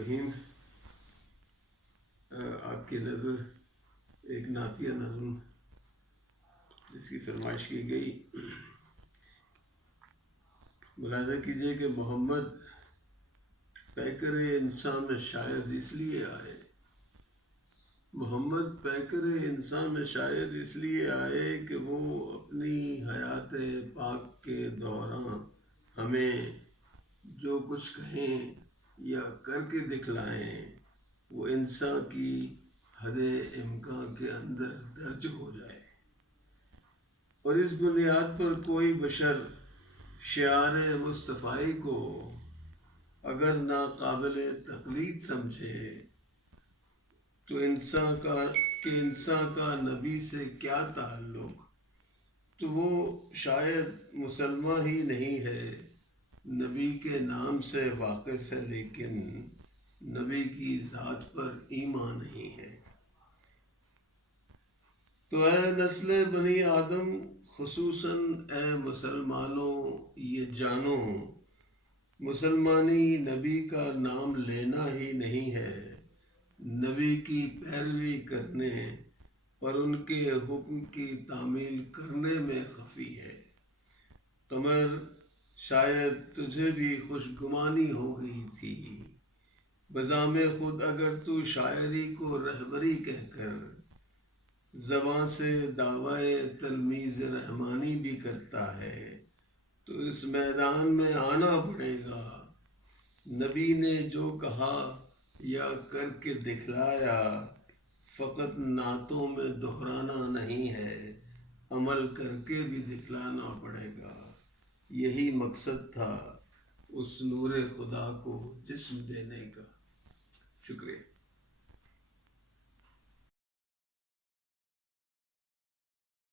الرحیم۔ آپ کی نظر ایک نعتیہ نظم جس کی فرمائش کی گئی، ملاحظہ کیجئے کہ محمد پیکر انسان میں شاید اس لیے آئے، محمد پیکر انسان میں شاید اس لیے آئے کہ وہ اپنی حیات پاک کے دوران ہمیں جو کچھ کہیں یا کر کے دکھلائیں وہ انسان کی حد امکان کے اندر درج ہو جائے، اور اس بنیاد پر کوئی بشر شعار مصطفی کو اگر ناقابل تقلید سمجھے تو انسان کا نبی سے کیا تعلق، تو وہ شاید مسلمان ہی نہیں ہے، نبی کے نام سے واقف ہے لیکن نبی کی ذات پر ایمان نہیں ہے۔ تو اے نسل بنی آدم، خصوصاً اے مسلمانوں یہ جانو، مسلمانی نبی کا نام لینا ہی نہیں ہے، نبی کی پیروی کرنے اور ان کے حکم کی تعمیل کرنے میں خفی ہے۔ قمر، شاید تجھے بھی خوش گمانی ہو گئی تھی بذام خود اگر تو شاعری کو رہبری کہہ کر زباں سے دعوی تلمیذ رحمانی بھی کرتا ہے، تو اس میدان میں آنا پڑے گا۔ نبی نے جو کہا یا کر کے دکھلایا فقط نعتوں میں دہرانا نہیں ہے، عمل کر کے بھی دکھلانا پڑے گا۔ یہی مقصد تھا اس نور خدا کو جسم دینے کا۔ شکریہ۔